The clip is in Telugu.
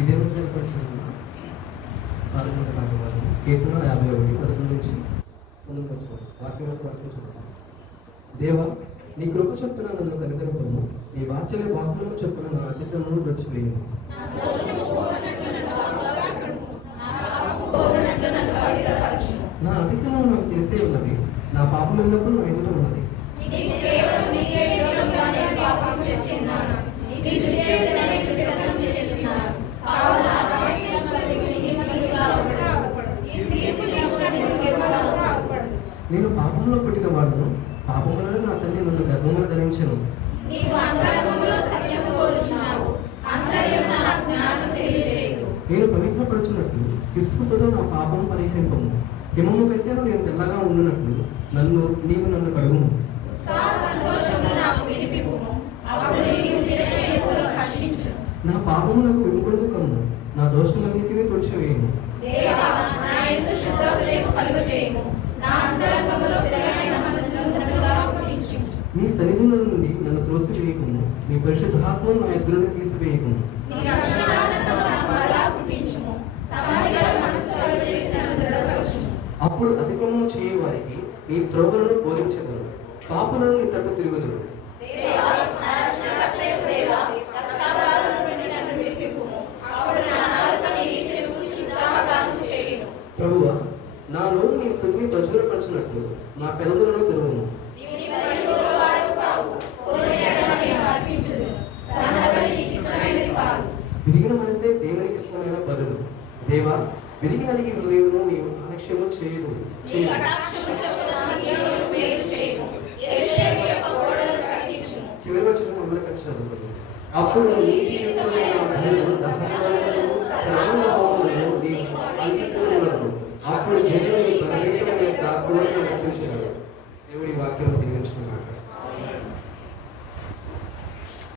ఇదేమో కనపడుతుందమ్మా 11 కీర్తన 51 11 నుంచి ముందుకు వచ్చాము. వాక్యం చూద్దాం. దేవా, నీ కృప చొప్పున నన్ను కనికరపము, నీ వాత్సల్య వాక్కులను చొప్పున నా అతిక్రమమును గడిచివేయము. నా అతిక్రమం నాకు తెలిసే ఉన్నవి, నా పాపం ఎల్లప్పుడూ నా ఎదుట ఉన్నది. నేను పాపంలో పుట్టిన వాడును, పాపములను నా తల్లి నన్ను గర్భమున ధరించెను. నేను పవిత్రపరచున్నట్లు ఇసుకతో నా పాపం పరిహరింపము, హిమము కంటే నేను తెల్లగా ఉండునట్లు నీవు నన్ను కడుగుము. నా పాపములకు విముఖుడు కమ్ము, నా దోషములన్నిటినీ తుడిచివేయము. నీ సన్నిధుల నుండి నన్ను త్రోసివేయకుము, నీ పరిశుద్ధాత్మను నా ఎదురుని తీసివేయకుము. అప్పుడు అతిక్రమం చేయు వారికి నీ త్రోవలను బోధించగలరు, పాపులను నీ తట్టు తిరుగుదురు. ప్రభువా, నా నోరు నీ స్తుతిని ప్రచురపరచున్నట్లు నా పెదవులను తెరువును. విరిగిన మనసే దేవునికి ఇష్టమైన బలులు. దేవా, విరిగి నలిగి హృదయమును నీవు అలక్ష్యము చేయదు. చివరి వచ్చిన అమలు కట్టిన అప్పుడు అప్పుడు జనులు నీ పరమేశ్వరుని యొక్క కోరికను కల్పించారు. దేవుడి వాక్యం దీవించుకున్నాడు.